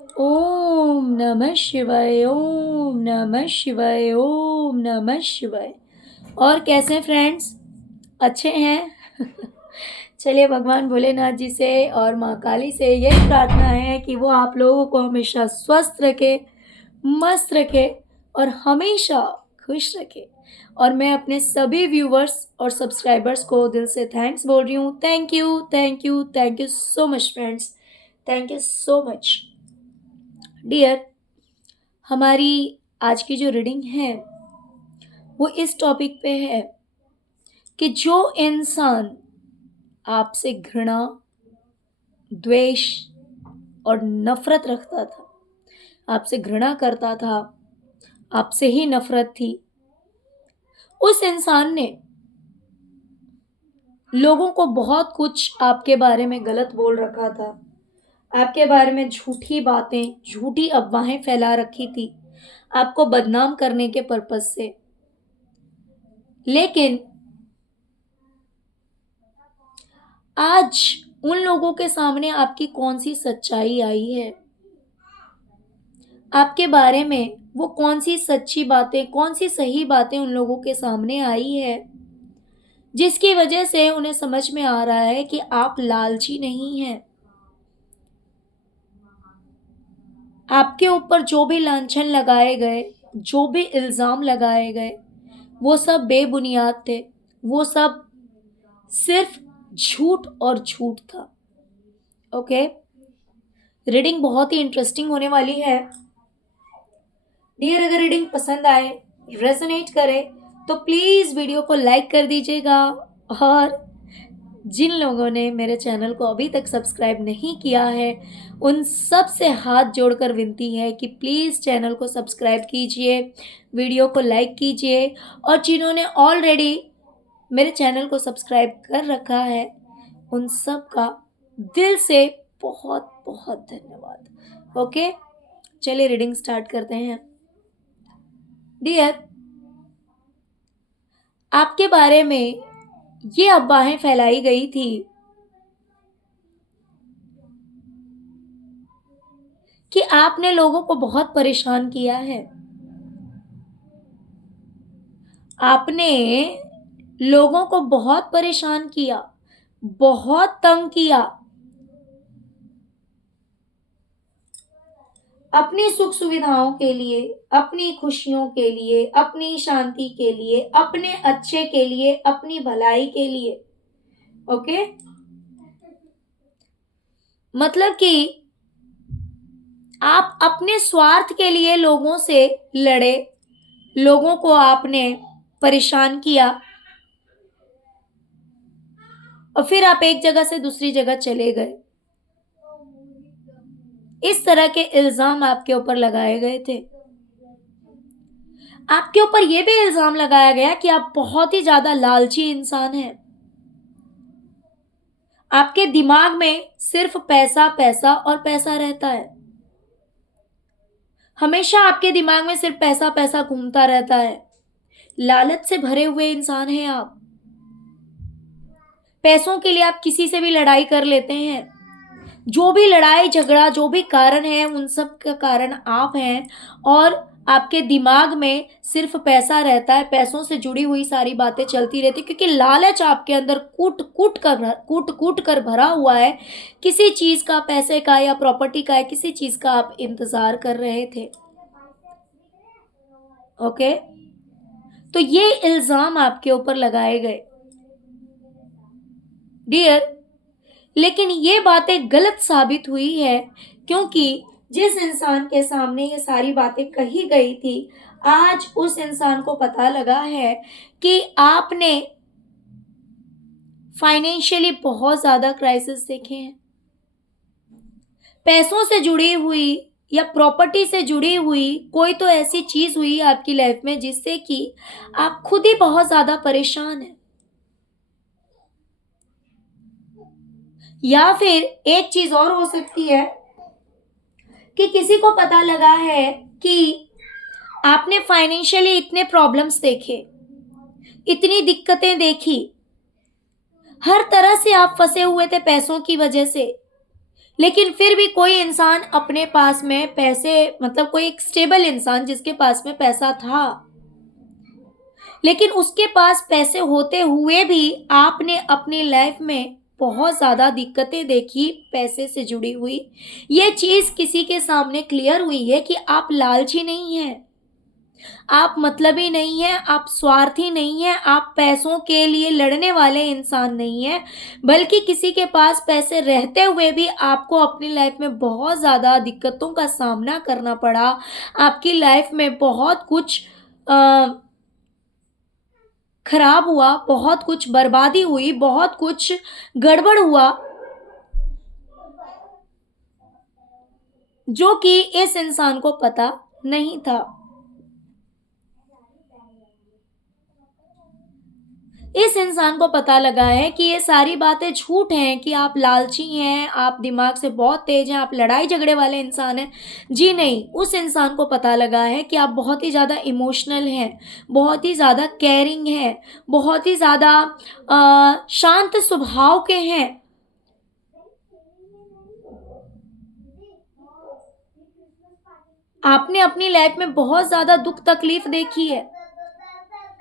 ओम नमः शिवाय, ओम नमः शिवाय, ओम नमः शिवाय। और कैसे हैं फ्रेंड्स? अच्छे हैं? चलिए भगवान भोलेनाथ जी से और माँ काली से यही प्रार्थना है कि वो आप लोगों को हमेशा स्वस्थ रखे, मस्त रखे और हमेशा खुश रखे। और मैं अपने सभी व्यूवर्स और सब्सक्राइबर्स को दिल से थैंक्स बोल रही हूँ। Thank you, thank you, thank you so much friends. Thank you so much. Dear, हमारी आज की जो रीडिंग है वो इस टॉपिक पे है कि जो इंसान आपसे घृणा, द्वेष और नफरत रखता था, आपसे घृणा करता था, आपसे ही नफरत थी, उस इंसान ने लोगों को बहुत कुछ आपके बारे में गलत बोल रखा था, आपके बारे में झूठी बातें, झूठी अफवाहें फैला रखी थी, आपको बदनाम करने के पर्पज से। लेकिन आज उन लोगों के सामने आपकी कौन सी सच्चाई आई है, आपके बारे में वो कौन सी सच्ची बातें, कौन सी सही बातें उन लोगों के सामने आई है, जिसकी वजह से उन्हें समझ में आ रहा है कि आप लालची नहीं हैं। आपके ऊपर जो भी लांछन लगाए गए, जो भी इल्ज़ाम लगाए गए, वो सब बेबुनियाद थे, वो सब सिर्फ झूठ और झूठ था। ओके, रीडिंग बहुत ही इंटरेस्टिंग होने वाली है। डियर, अगर रीडिंग पसंद आए, रेजोनेट करे, तो प्लीज़ वीडियो को लाइक कर दीजिएगा। और जिन लोगों ने मेरे चैनल को अभी तक सब्सक्राइब नहीं किया है, उन सब से हाथ जोड़कर विनती है कि प्लीज़ चैनल को सब्सक्राइब कीजिए, वीडियो को लाइक कीजिए। और जिन्होंने ऑलरेडी मेरे चैनल को सब्सक्राइब कर रखा है, उन सब का दिल से बहुत बहुत धन्यवाद। ओके, चलिए रीडिंग स्टार्ट करते हैं। डियर, आपके बारे में ये अफवाहें फैलाई गई थी कि आपने लोगों को बहुत परेशान किया है, आपने लोगों को बहुत परेशान किया, बहुत तंग किया, अपनी सुख सुविधाओं के लिए, अपनी खुशियों के लिए, अपनी शांति के लिए, अपने अच्छे के लिए, अपनी भलाई के लिए। ओके, मतलब कि आप अपने स्वार्थ के लिए लोगों से लड़े, लोगों को आपने परेशान किया और फिर आप एक जगह से दूसरी जगह चले गए। इस तरह के इल्जाम आपके ऊपर लगाए गए थे। आपके ऊपर यह भी इल्जाम लगाया गया कि आप बहुत ही ज्यादा लालची इंसान हैं। आपके दिमाग में सिर्फ पैसा, पैसा और पैसा रहता है। हमेशा आपके दिमाग में सिर्फ पैसा पैसा घूमता रहता है। लालच से भरे हुए इंसान हैं आप। पैसों के लिए आप किसी से भी लड़ाई कर लेते हैं। जो भी लड़ाई झगड़ा, जो भी कारण है, उन सब का कारण आप हैं। और आपके दिमाग में सिर्फ पैसा रहता है, पैसों से जुड़ी हुई सारी बातें चलती रहती, क्योंकि लालच आपके अंदर कूट कूट कर भरा हुआ है। किसी चीज का, पैसे का या प्रॉपर्टी का, किसी चीज का आप इंतजार कर रहे थे। ओके, तो ये इल्जाम आपके ऊपर लगाए गए डियर। लेकिन ये बातें गलत साबित हुई है, क्योंकि जिस इंसान के सामने ये सारी बातें कही गई थी, आज उस इंसान को पता लगा है कि आपने फाइनेंशियली बहुत ज्यादा क्राइसिस देखे हैं। पैसों से जुड़ी हुई या प्रॉपर्टी से जुड़ी हुई कोई तो ऐसी चीज हुई आपकी लाइफ में जिससे कि आप खुद ही बहुत ज्यादा परेशान हैं। या फिर एक चीज और हो सकती है कि किसी को पता लगा है कि आपने फाइनेंशियली इतने प्रॉब्लम्स देखे, इतनी दिक्कतें देखी, हर तरह से आप फंसे हुए थे पैसों की वजह से। लेकिन फिर भी कोई इंसान अपने पास में पैसे, मतलब कोई एक स्टेबल इंसान जिसके पास में पैसा था, लेकिन उसके पास पैसे होते हुए भी आपने अपनी लाइफ में बहुत ज़्यादा दिक्कतें देखी पैसे से जुड़ी हुई। ये चीज़ किसी के सामने क्लियर हुई है कि आप लालची नहीं हैं, आप मतलबी नहीं हैं, आप स्वार्थी नहीं हैं, आप पैसों के लिए लड़ने वाले इंसान नहीं हैं, बल्कि किसी के पास पैसे रहते हुए भी आपको अपनी लाइफ में बहुत ज़्यादा दिक्कतों का सामना करना पड़ा। आपकी लाइफ में बहुत कुछ अ, खराब हुआ, बहुत कुछ बर्बादी हुई, बहुत कुछ गड़बड़ हुआ, जो कि इस इंसान को पता नहीं था। इस इंसान को पता लगा है कि ये सारी बातें झूठ हैं, कि आप लालची हैं, आप दिमाग से बहुत तेज हैं, आप लड़ाई झगड़े वाले इंसान हैं। जी नहीं, उस इंसान को पता लगा है कि आप बहुत ही ज़्यादा इमोशनल हैं, बहुत ही ज़्यादा केयरिंग हैं, बहुत ही ज़्यादा शांत स्वभाव के हैं। आपने अपनी लाइफ में बहुत ज़्यादा दुख तकलीफ देखी है,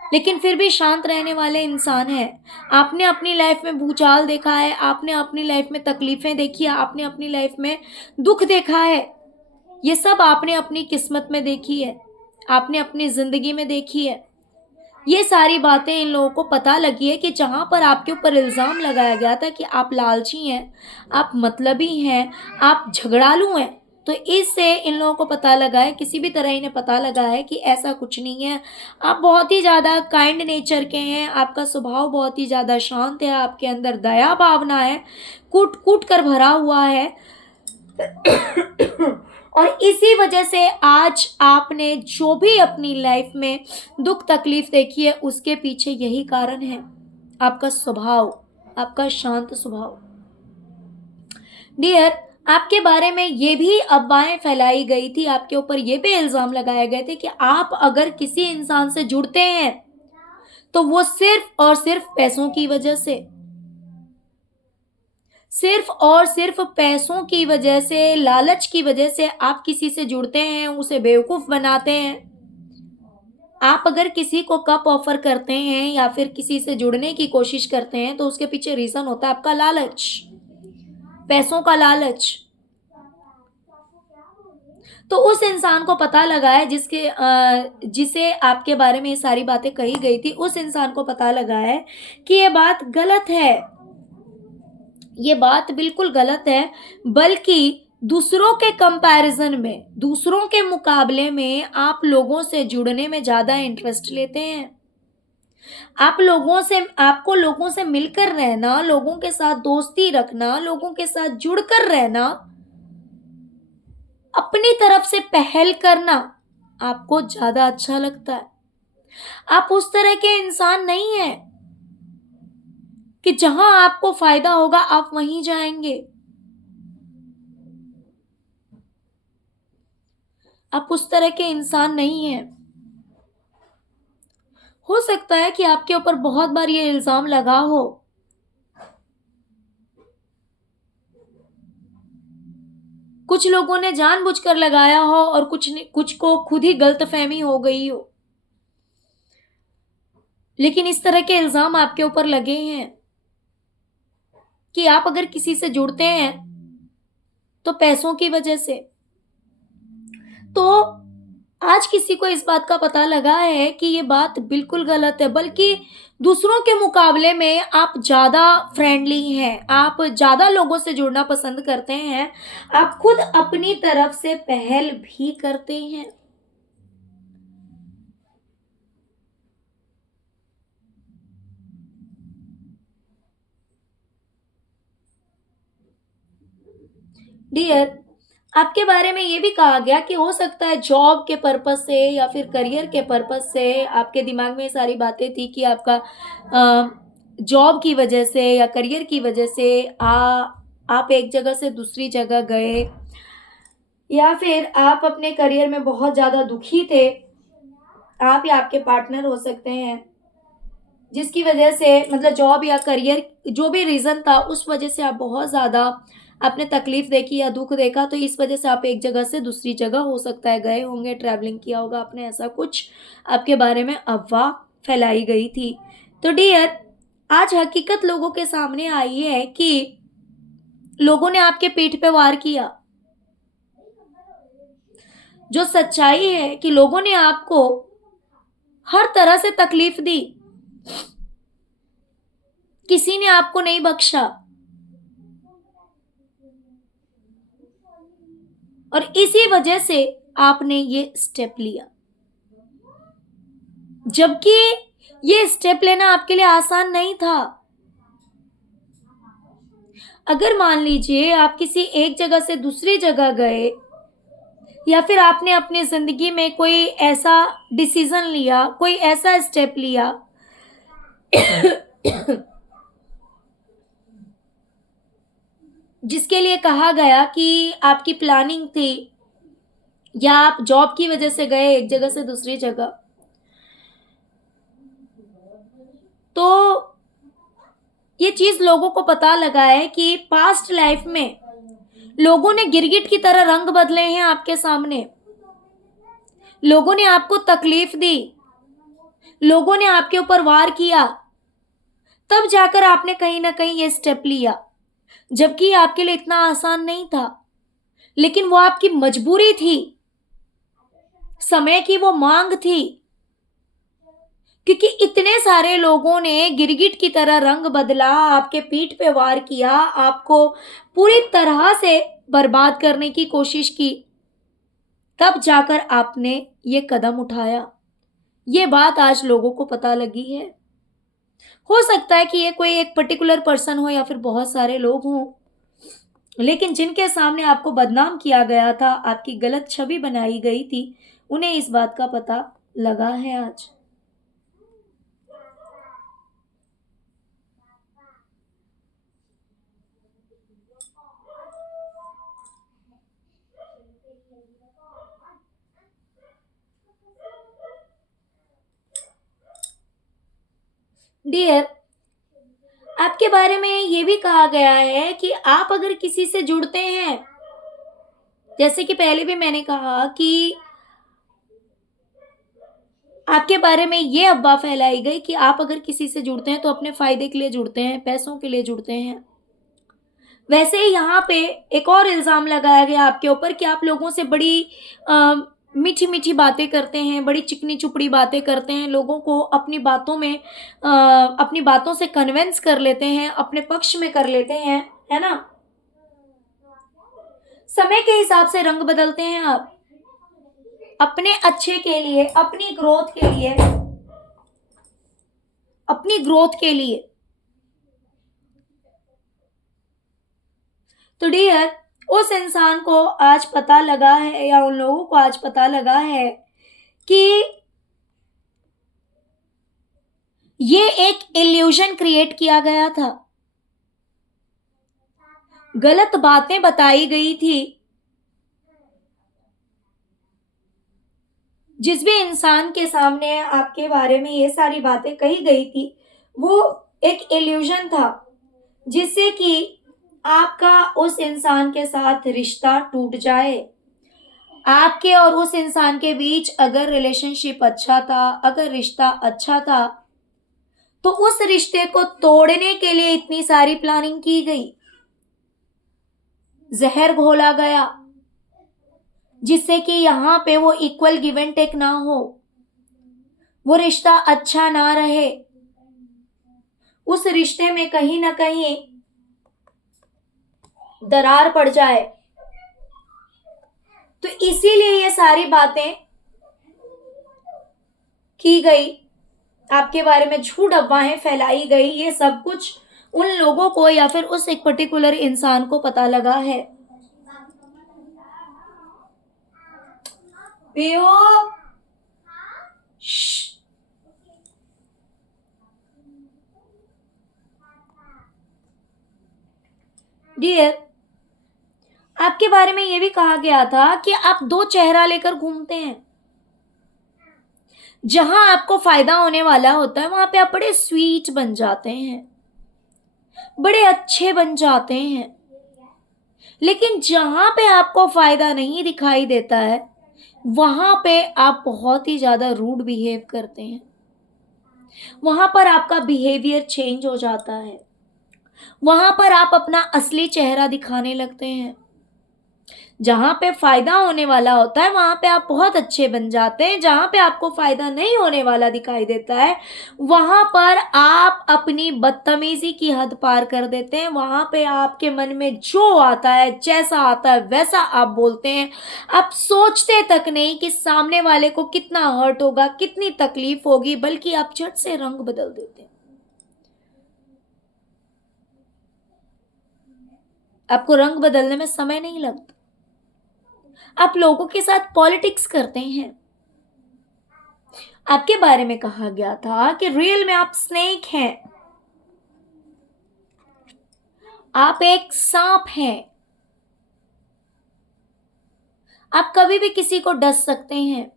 लेकिन फिर भी शांत रहने वाले इंसान हैं। आपने अपनी लाइफ में भूचाल देखा है, आपने अपनी लाइफ में तकलीफ़ें देखी है, आपने अपनी लाइफ में दुःख देखा है। ये सब आपने अपनी किस्मत में देखी है, आपने अपनी ज़िंदगी में देखी है। ये सारी बातें इन लोगों को पता लगी है कि जहाँ पर आपके ऊपर इल्ज़ाम लगाया गया था कि आप लालची हैं, आप मतलबी हैं, आप झगड़ालू हैं, तो इससे इन लोगों को पता लगा है, किसी भी तरह इन्हें पता लगा है कि ऐसा कुछ नहीं है। आप बहुत ही ज़्यादा काइंड नेचर के हैं, आपका स्वभाव बहुत ही ज़्यादा शांत है, आपके अंदर दया भावना है, कूट-कूट कर भरा हुआ है। और इसी वजह से आज आपने जो भी अपनी लाइफ में दुख तकलीफ देखी है, उसके पीछे यही कारण है, आपका स्वभाव, आपका शांत स्वभाव। डियर, आपके बारे में ये भी अफवाहें फैलाई गई थी, आपके ऊपर ये भी इल्ज़ाम लगाए गए थे कि आप अगर किसी इंसान से जुड़ते हैं, तो वो सिर्फ़ और सिर्फ़ पैसों की वजह से, सिर्फ़ और सिर्फ़ पैसों की वजह से, लालच की वजह से आप किसी से जुड़ते हैं, उसे बेवकूफ़ बनाते हैं। आप अगर किसी को कप ऑफ़र करते हैं या फिर किसी से जुड़ने की कोशिश करते हैं, तो उसके पीछे रीज़न होता है आपका लालच, पैसों का लालच। तो उस इंसान को पता लगा है जिसे आपके बारे में ये सारी बातें कही गई थी, उस इंसान को पता लगा है कि ये बात गलत है। ये बात बिल्कुल गलत है, बल्कि दूसरों के कंपैरिज़न में, दूसरों के मुकाबले में आप लोगों से जुड़ने में ज़्यादा इंटरेस्ट लेते हैं। आपको लोगों से मिलकर रहना, लोगों के साथ दोस्ती रखना, लोगों के साथ जुड़कर रहना, अपनी तरफ से पहल करना आपको ज़्यादा अच्छा लगता है। आप उस तरह के इंसान नहीं हैं कि जहाँ आपको फ़ायदा होगा आप वहीं जाएँगे। आप उस तरह के इंसान नहीं हैं। हो सकता है कि आपके ऊपर बहुत बार ये इल्ज़ाम लगा हो, कुछ लोगों ने जानबूझकर लगाया हो और कुछ को खुद ही गलतफ़हमी हो गई हो। लेकिन इस तरह के इल्ज़ाम आपके ऊपर लगे हैं कि आप अगर किसी से जुड़ते हैं, तो पैसों की वजह से। तो आज किसी को इस बात का पता लगा है कि ये बात बिल्कुल गलत है, बल्कि दूसरों के मुकाबले में आप ज़्यादा फ्रेंडली हैं, आप ज़्यादा लोगों से जुड़ना पसंद करते हैं, आप खुद अपनी तरफ से पहल भी करते हैं। डियर, आपके बारे में ये भी कहा गया कि हो सकता है जॉब के पर्पस से या फिर करियर के पर्पस से आपके दिमाग में ये सारी बातें थी कि आपका जॉब की वजह से या करियर की वजह से आप एक जगह से दूसरी जगह गए, या फिर आप अपने करियर में बहुत ज़्यादा दुखी थे, आप या आपके पार्टनर हो सकते हैं, जिसकी वजह से, मतलब जॉब या करियर जो भी रीज़न था, उस वजह से आप बहुत ज़्यादा आपने तकलीफ देखी या दुख देखा, तो इस वजह से आप एक जगह से दूसरी जगह हो सकता है गए होंगे, ट्रैवलिंग किया होगा आपने, ऐसा कुछ आपके बारे में अफवाह फैलाई गई थी। तो डियर, आज हकीकत लोगों के सामने आई है कि लोगों ने आपके पीठ पे वार किया। जो सच्चाई है कि लोगों ने आपको हर तरह से तकलीफ दी, किसी ने आपको नहीं बख्शा, और इसी वजह से आपने ये स्टेप लिया, जबकि ये स्टेप लेना आपके लिए आसान नहीं था। अगर मान लीजिए आप किसी एक जगह से दूसरी जगह गए, या फिर आपने अपनी जिंदगी में कोई ऐसा डिसीजन लिया, कोई ऐसा स्टेप लिया जिसके लिए कहा गया कि आपकी प्लानिंग थी, या आप जॉब की वजह से गए एक जगह से दूसरी जगह, तो ये चीज लोगों को पता लगा है कि पास्ट लाइफ में लोगों ने गिरगिट की तरह रंग बदले हैं आपके सामने। लोगों ने आपको तकलीफ दी, लोगों ने आपके ऊपर वार किया, तब जाकर आपने कहीं ना कहीं ये स्टेप लिया, जबकि ये आपके लिए इतना आसान नहीं था, लेकिन वो आपकी मजबूरी थी, समय की वो मांग थी, क्योंकि इतने सारे लोगों ने गिरगिट की तरह रंग बदला, आपके पीठ पे वार किया, आपको पूरी तरह से बर्बाद करने की कोशिश की, तब जाकर आपने ये कदम उठाया। ये बात आज लोगों को पता लगी है। हो सकता है कि ये कोई एक पर्टिकुलर पर्सन हो या फिर बहुत सारे लोग हों, लेकिन जिनके सामने आपको बदनाम किया गया था, आपकी गलत छवि बनाई गई थी, उन्हें इस बात का पता लगा है आज। डियर, आपके बारे में ये भी कहा गया है कि आप अगर किसी से जुड़ते हैं, जैसे कि पहले भी मैंने कहा कि आपके बारे में ये अफवाह फैलाई गई कि आप अगर किसी से जुड़ते हैं तो अपने फायदे के लिए जुड़ते हैं, पैसों के लिए जुड़ते हैं। वैसे ही यहाँ पे एक और इल्जाम लगाया गया आपके ऊपर कि आप लोगों से बड़ी मीठी मीठी बातें करते हैं, बड़ी चिकनी चुपड़ी बातें करते हैं, लोगों को अपनी बातों में अपनी बातों से कन्विंस कर लेते हैं, अपने पक्ष में कर लेते हैं, है ना। समय के हिसाब से रंग बदलते हैं आप, अपने अच्छे के लिए, अपनी ग्रोथ के लिए, अपनी ग्रोथ के लिए। तो डियर, उस इंसान को आज पता लगा है, या उन लोगों को आज पता लगा है कि ये एक इल्यूजन क्रिएट किया गया था, गलत बातें बताई गई थी। जिस भी इंसान के सामने आपके बारे में ये सारी बातें कही गई थी, वो एक इल्यूजन था, जिससे कि आपका उस इंसान के साथ रिश्ता टूट जाए। आपके और उस इंसान के बीच अगर रिलेशनशिप अच्छा था, अगर रिश्ता अच्छा था, तो उस रिश्ते को तोड़ने के लिए इतनी सारी प्लानिंग की गई, जहर घोला गया, जिससे कि यहां पे वो इक्वल गिव एंड टेक ना हो, वो रिश्ता अच्छा ना रहे, उस रिश्ते में कहीं ना कहीं दरार पड़ जाए। तो इसीलिए ये सारी बातें की गई, आपके बारे में झूठ अफवाहें फैलाई गई। ये सब कुछ उन लोगों को या फिर उस एक पर्टिकुलर इंसान को पता लगा है। पियो, डियर, आपके बारे में यह भी कहा गया था कि आप दो चेहरा लेकर घूमते हैं। जहां आपको फायदा होने वाला होता है, वहां पे आप बड़े स्वीट बन जाते हैं, बड़े अच्छे बन जाते हैं, लेकिन जहाँ पे आपको फ़ायदा नहीं दिखाई देता है, वहाँ पे आप बहुत ही ज़्यादा रूड बिहेव करते हैं। वहाँ पर आपका बिहेवियर चेंज हो जाता है। वहाँ पर आप अपना असली चेहरा दिखाने लगते हैं। जहाँ पे फ़ायदा होने वाला होता है, वहाँ पे आप बहुत अच्छे बन जाते हैं। जहाँ पे आपको फ़ायदा नहीं होने वाला दिखाई देता है, वहाँ पर आप अपनी बदतमीज़ी की हद पार कर देते हैं। वहाँ पे आपके मन में जो आता है, जैसा आता है, वैसा आप बोलते हैं। आप सोचते तक नहीं कि सामने वाले को कितना हर्ट होगा, कितनी तकलीफ होगी, बल्कि आप झट से रंग बदल देते हैं। आपको रंग बदलने में समय नहीं लगता। आप लोगों के साथ पॉलिटिक्स करते हैं। आपके बारे में कहा गया था कि रियल में आप स्नेक हैं, आप एक सांप हैं। आप कभी भी किसी को डस सकते हैं,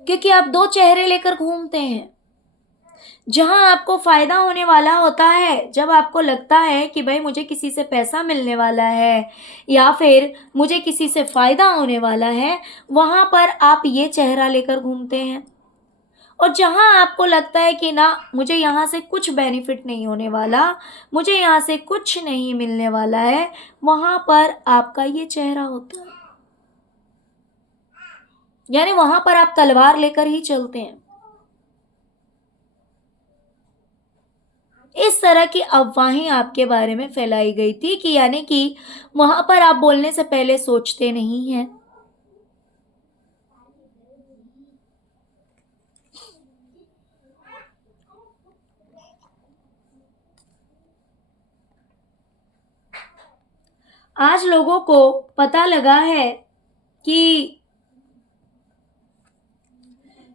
क्योंकि आप दो चेहरे लेकर घूमते हैं। जहां आपको फायदा होने वाला होता है, जब आपको लगता है कि भाई मुझे किसी से पैसा मिलने वाला है या फिर मुझे किसी से फायदा होने वाला है, वहां पर आप ये चेहरा लेकर घूमते हैं। और जहाँ आपको लगता है कि ना मुझे यहाँ से कुछ बेनिफिट नहीं होने वाला, मुझे यहाँ से कुछ नहीं मिलने वाला है, वहाँ पर आपका ये चेहरा होता है। यानी वहाँ पर आप तलवार लेकर ही चलते हैं। इस तरह की अफवाहें आपके बारे में फैलाई गई थी कि यानी कि वहाँ पर आप बोलने से पहले सोचते नहीं हैं। आज लोगों को पता लगा है कि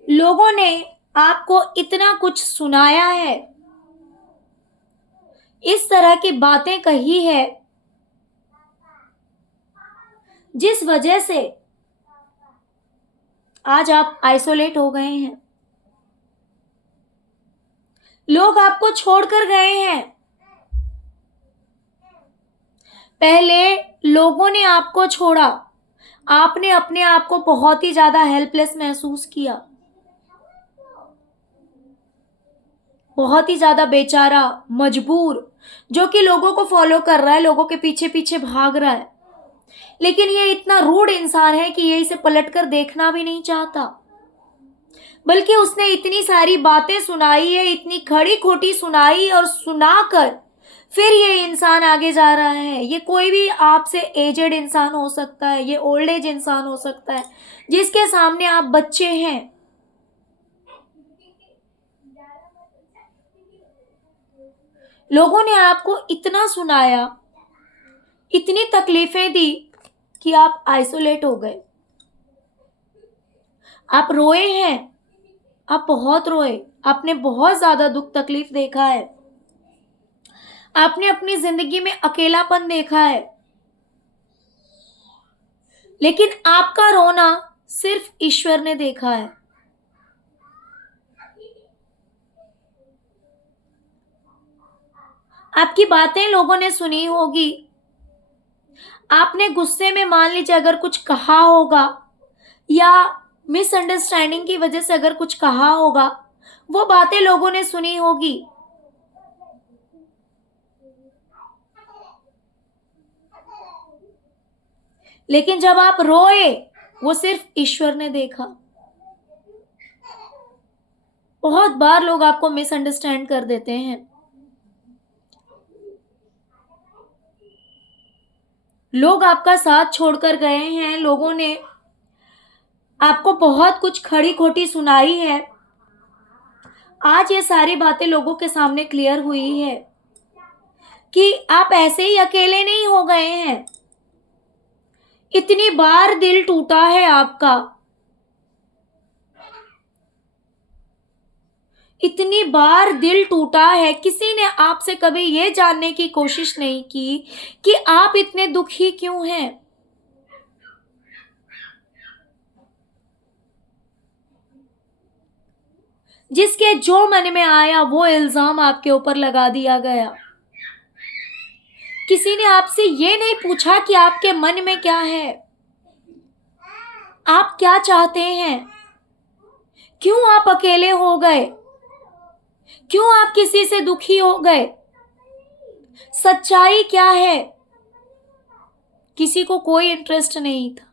लोगों ने आपको इतना कुछ सुनाया है, इस तरह की बातें कही है, जिस वजह से आज आप आइसोलेट हो गए हैं। लोग आपको छोड़कर गए हैं। पहले लोगों ने आपको छोड़ा, आपने अपने आप को बहुत ही ज्यादा हेल्पलेस महसूस किया, बहुत ही ज्यादा बेचारा, मजबूर, जो कि लोगों को फॉलो कर रहा है, लोगों के पीछे पीछे भाग रहा है। लेकिन ये इतना रूड इंसान है कि ये इसे पलटकर देखना भी नहीं चाहता, बल्कि उसने इतनी सारी बातें सुनाई है, इतनी खड़ी खोटी सुनाई और सुनाकर फिर ये इंसान आगे जा रहा है। ये कोई भी आपसे एजेड इंसान हो सकता है, ये ओल्ड एज इंसान हो सकता है, जिसके सामने आप बच्चे हैं। लोगों ने आपको इतना सुनाया, इतनी तकलीफें दी कि आप आइसोलेट हो गए। आप रोए हैं, आप बहुत रोए, आपने बहुत ज्यादा दुख तकलीफ देखा है, आपने अपनी जिंदगी में अकेलापन देखा है। लेकिन आपका रोना सिर्फ ईश्वर ने देखा है। आपकी बातें लोगों ने सुनी होगी, आपने गुस्से में मान लीजिए अगर कुछ कहा होगा या मिसअंडरस्टैंडिंग की वजह से अगर कुछ कहा होगा, वो बातें लोगों ने सुनी होगी। लेकिन जब आप रोए, वो सिर्फ ईश्वर ने देखा। बहुत बार लोग आपको मिसअंडरस्टैंड कर देते हैं। लोग आपका साथ छोड़कर गए हैं, लोगों ने आपको बहुत कुछ खड़ी खोटी सुनाई है। आज ये सारी बातें लोगों के सामने क्लियर हुई है कि आप ऐसे ही अकेले नहीं हो गए हैं। इतनी बार दिल टूटा है आपका, इतनी बार दिल टूटा है, किसी ने आपसे कभी ये जानने की कोशिश नहीं की कि आप इतने दुखी क्यों हैं। जिसके जो मन में आया वो इल्जाम आपके ऊपर लगा दिया गया। किसी ने आपसे ये नहीं पूछा कि आपके मन में क्या है, आप क्या चाहते हैं, क्यों आप अकेले हो गए, क्यों आप किसी से दुखी हो गए, सच्चाई क्या है। किसी को कोई इंटरेस्ट नहीं था,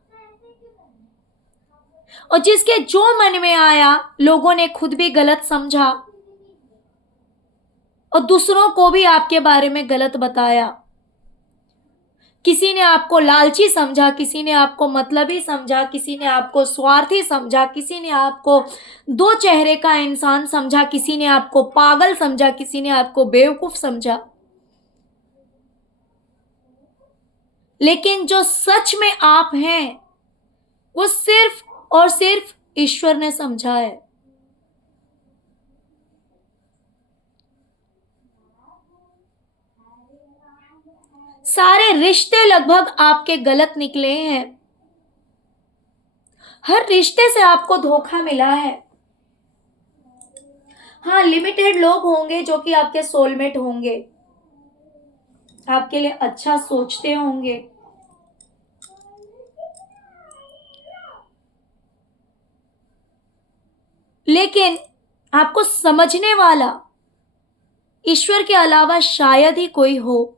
और जिसके जो मन में आया लोगों ने खुद भी गलत समझा और दूसरों को भी आपके बारे में गलत बताया। किसी ने आपको लालची समझा, किसी ने आपको मतलबी समझा, किसी ने आपको स्वार्थी समझा, किसी ने आपको दो चेहरे का इंसान समझा, किसी ने आपको पागल समझा, किसी ने आपको बेवकूफ समझा। लेकिन जो सच में आप हैं वो सिर्फ और सिर्फ ईश्वर ने समझा है। सारे रिश्ते लगभग आपके गलत निकले हैं, हर रिश्ते से आपको धोखा मिला है। हाँ, लिमिटेड लोग होंगे जो कि आपके सोलमेट होंगे, आपके लिए अच्छा सोचते होंगे, लेकिन आपको समझने वाला ईश्वर के अलावा शायद ही कोई हो,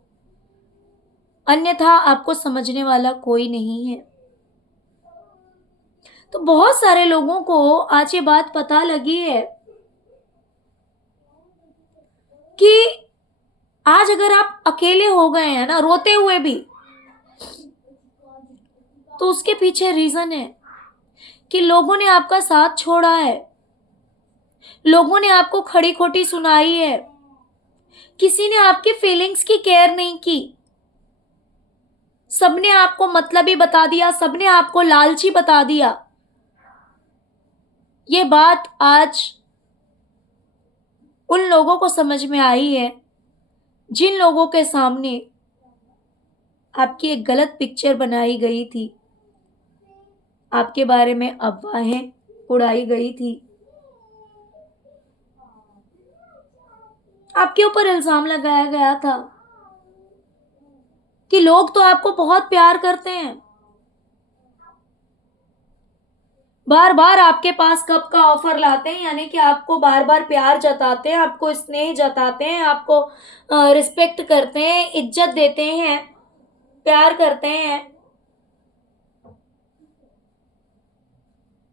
अन्यथा आपको समझने वाला कोई नहीं है। तो बहुत सारे लोगों को आज ये बात पता लगी है कि आज अगर आप अकेले हो गए हैं ना, रोते हुए भी, तो उसके पीछे रीजन है कि लोगों ने आपका साथ छोड़ा है, लोगों ने आपको खड़ी खोटी सुनाई है, किसी ने आपकी फीलिंग्स की केयर नहीं की, सबने आपको मतलबी बता दिया, सबने आपको लालची बता दिया। ये बात आज उन लोगों को समझ में आई है जिन लोगों के सामने आपकी एक गलत पिक्चर बनाई गई थी, आपके बारे में अफवाहें उड़ाई गई थी, आपके ऊपर इल्जाम लगाया गया था कि लोग तो आपको बहुत प्यार करते हैं, बार बार आपके पास कप का ऑफर लाते हैं, यानी कि आपको बार बार प्यार जताते हैं, आपको स्नेह जताते हैं, आपको रिस्पेक्ट करते हैं, इज्जत देते हैं, प्यार करते हैं,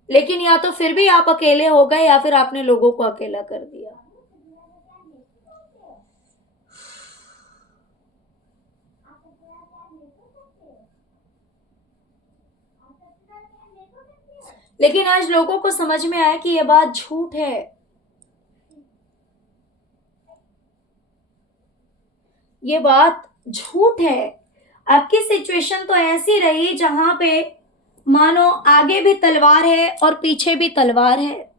लेकिन या तो फिर भी आप अकेले हो गए या फिर आपने लोगों को अकेला कर दिया। लेकिन आज लोगों को समझ में आया कि यह बात झूठ है। ये बात झूठ है। आपकी सिचुएशन तो ऐसी रही जहां पे मानो आगे भी तलवार है और पीछे भी तलवार है,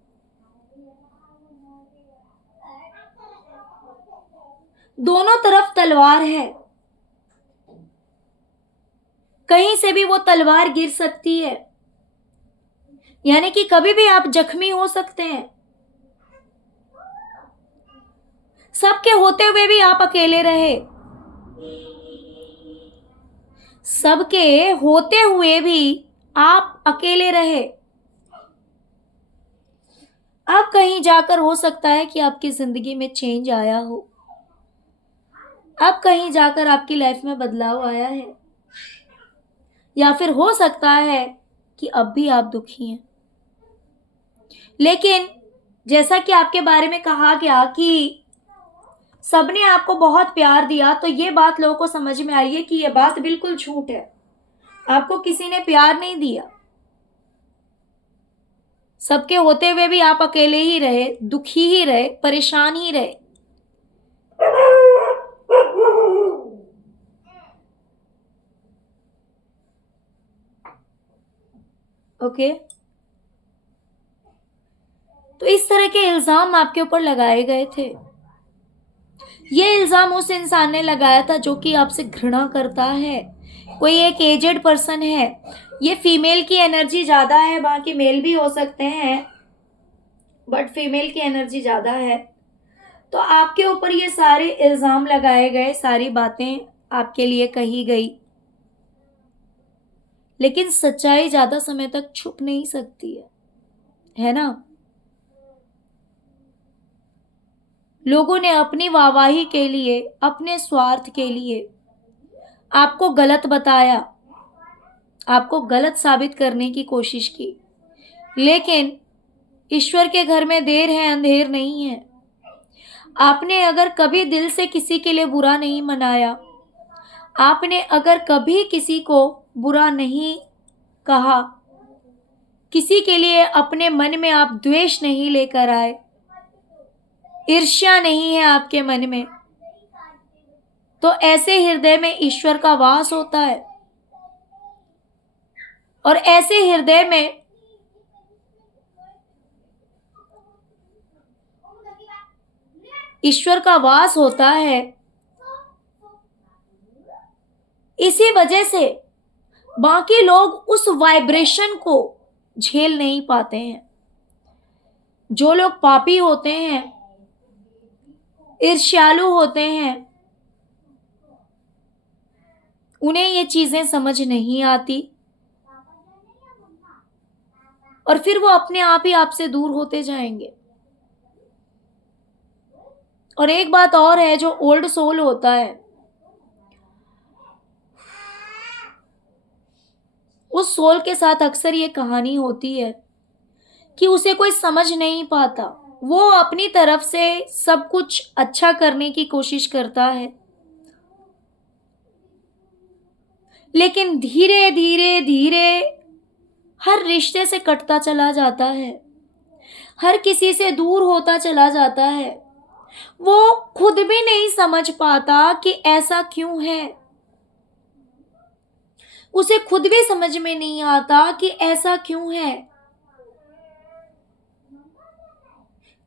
दोनों तरफ तलवार है, कहीं से भी वो तलवार गिर सकती है, यानी कि कभी भी आप जख्मी हो सकते हैं। सबके होते हुए भी आप अकेले रहे, सबके होते हुए भी आप अकेले रहे। अब कहीं जाकर हो सकता है कि आपकी जिंदगी में चेंज आया हो, अब कहीं जाकर आपकी लाइफ में बदलाव आया है, या फिर हो सकता है कि अब भी आप दुखी हैं। लेकिन जैसा कि आपके बारे में कहा गया कि सबने आपको बहुत प्यार दिया, तो ये बात लोगों को समझ में आई है कि ये बात बिल्कुल झूठ है। आपको किसी ने प्यार नहीं दिया, सबके होते हुए भी आप अकेले ही रहे, दुखी ही रहे, परेशान ही रहे। ओके, तो इस तरह के इल्जाम आपके ऊपर लगाए गए थे। ये इल्जाम उस इंसान ने लगाया था जो कि आपसे घृणा करता है, कोई एक एजेड पर्सन है। ये फीमेल की एनर्जी ज्यादा है, बाकी मेल भी हो सकते हैं, बट फीमेल की एनर्जी ज्यादा है। तो आपके ऊपर ये सारे इल्जाम लगाए गए, सारी बातें आपके लिए कही गई, लेकिन सच्चाई ज्यादा समय तक छुप नहीं सकती है ना। लोगों ने अपनी वाहवाही के लिए, अपने स्वार्थ के लिए आपको गलत बताया, आपको गलत साबित करने की कोशिश की, लेकिन ईश्वर के घर में देर है अंधेर नहीं है। आपने अगर कभी दिल से किसी के लिए बुरा नहीं मनाया, आपने अगर कभी किसी को बुरा नहीं कहा, किसी के लिए अपने मन में आप द्वेष नहीं लेकर आए, ईर्ष्या नहीं है आपके मन में, तो ऐसे हृदय में ईश्वर का वास होता है। और ऐसे हृदय में ईश्वर का वास होता है। इसी वजह से बाकी लोग उस वाइब्रेशन को झेल नहीं पाते हैं। जो लोग पापी होते हैं, ईर्ष्यालु होते हैं, उन्हें ये चीजें समझ नहीं आती और फिर वो अपने आप ही आपसे दूर होते जाएंगे। और एक बात और है, जो ओल्ड सोल होता है, उस सोल के साथ अक्सर ये कहानी होती है कि उसे कोई समझ नहीं पाता। वो अपनी तरफ से सब कुछ अच्छा करने की कोशिश करता है, लेकिन धीरे धीरे धीरे हर रिश्ते से कटता चला जाता है, हर किसी से दूर होता चला जाता है। वो खुद भी नहीं समझ पाता कि ऐसा क्यों है। उसे खुद भी समझ में नहीं आता कि ऐसा क्यों है,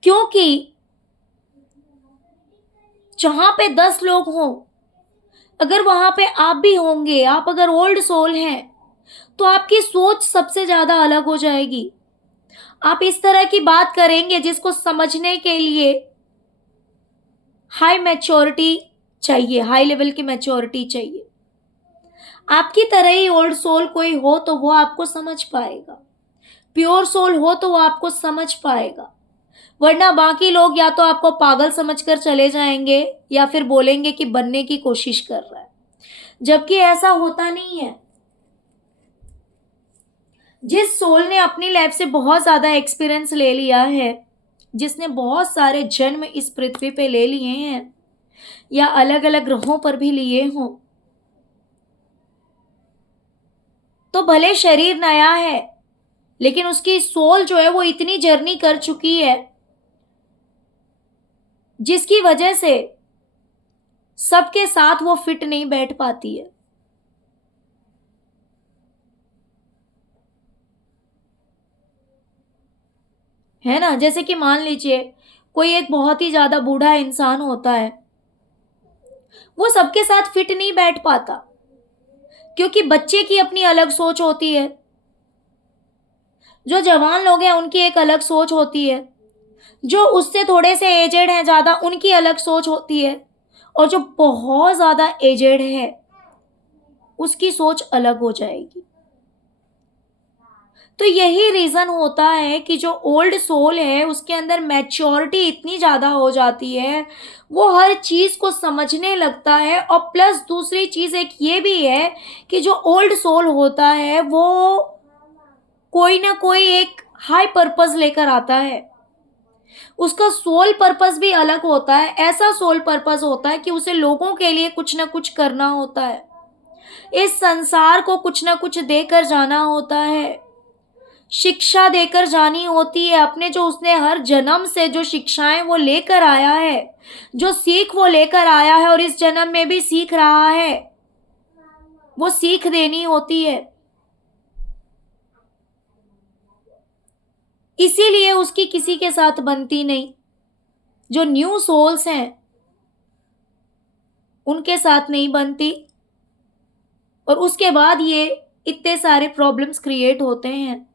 क्योंकि जहां पे 10 लोग हों, अगर वहां पे आप भी होंगे, आप अगर ओल्ड सोल हैं, तो आपकी सोच सबसे ज्यादा अलग हो जाएगी। आप इस तरह की बात करेंगे जिसको समझने के लिए हाई मैच्योरिटी चाहिए, हाई लेवल की मैच्योरिटी चाहिए। आपकी तरह ही ओल्ड सोल कोई हो तो वो आपको समझ पाएगा, प्योर सोल हो तो वो आपको समझ पाएगा, वरना बाकी लोग या तो आपको पागल समझकर चले जाएंगे या फिर बोलेंगे कि बनने की कोशिश कर रहा है, जबकि ऐसा होता नहीं है। जिस सोल ने अपनी लाइफ से बहुत ज्यादा एक्सपीरियंस ले लिया है, जिसने बहुत सारे जन्म इस पृथ्वी पे ले लिए हैं या अलग अलग ग्रहों पर भी लिए हों, तो भले शरीर नया है, लेकिन उसकी सोल जो है वो इतनी जर्नी कर चुकी है, जिसकी वजह से सबके साथ वो फिट नहीं बैठ पाती है ना। जैसे कि मान लीजिए कोई एक बहुत ही ज्यादा बूढ़ा इंसान होता है, वो सबके साथ फिट नहीं बैठ पाता, क्योंकि बच्चे की अपनी अलग सोच होती है, जो जवान लोग हैं उनकी एक अलग सोच होती है, जो उससे थोड़े से एजेड हैं ज्यादा, उनकी अलग सोच होती है, और जो बहुत ज्यादा एजेड है उसकी सोच अलग हो जाएगी। तो यही रीजन होता है कि जो ओल्ड सोल है उसके अंदर मैच्योरिटी इतनी ज्यादा हो जाती है, वो हर चीज को समझने लगता है। और प्लस दूसरी चीज एक ये भी है कि जो ओल्ड सोल होता है वो कोई ना कोई एक हाई पर्पस लेकर आता है। उसका सोल पर्पस भी अलग होता है। ऐसा सोल पर्पस होता है कि उसे लोगों के लिए कुछ ना कुछ करना होता है, इस संसार को कुछ ना कुछ देकर जाना होता है, शिक्षा देकर जानी होती है। अपने जो उसने हर जन्म से जो शिक्षाएं वो लेकर आया है, जो सीख वो लेकर आया है और इस जन्म में भी सीख रहा है, वो सीख देनी होती है। इसीलिए उसकी किसी के साथ बनती नहीं। जो न्यू सोल्स हैं उनके साथ नहीं बनती, और उसके बाद ये इतने सारे प्रॉब्लम्स क्रिएट होते हैं।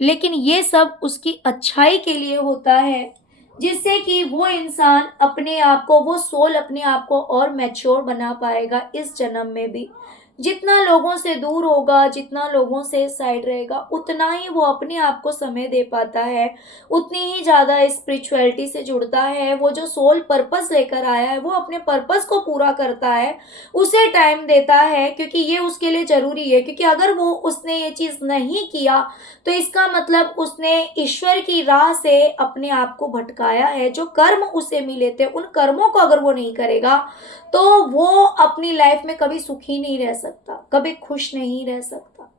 लेकिन ये सब उसकी अच्छाई के लिए होता है, जिससे कि वो इंसान अपने आप को, वो सोल अपने आप को और मैच्योर बना पाएगा इस जन्म में भी। जितना लोगों से दूर होगा, जितना लोगों से साइड रहेगा, उतना ही वो अपने आप को समय दे पाता है, उतनी ही ज़्यादा स्पिरिचुअलिटी से जुड़ता है। वो जो सोल पर्पस लेकर आया है वो अपने पर्पस को पूरा करता है, उसे टाइम देता है, क्योंकि ये उसके लिए ज़रूरी है। क्योंकि अगर वो उसने ये चीज़ नहीं किया तो इसका मतलब उसने ईश्वर की राह से अपने आप को भटकाया है। जो कर्म उसे मिले थे उन कर्मों को अगर वो नहीं करेगा तो वो अपनी लाइफ में कभी सुखी नहीं रह सकता, कभी खुश नहीं रह सकता।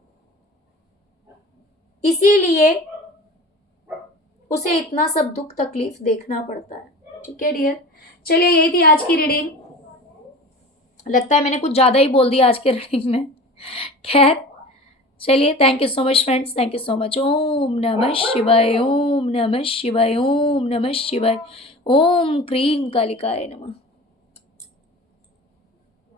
इसीलिए उसे इतना सब दुख तकलीफ देखना पड़ता है। ठीक है डियर, चलिए यही थी आज की रीडिंग। लगता है मैंने कुछ ज़्यादा ही बोल दिया आज के रीडिंग में। खैर चलिए, thank you so much friends, thank you so much. ओम नमः शिवाय, ओम नमः शिवाय, ओम नमः शिवाय, ओम क्रीम कालिकाय नमः।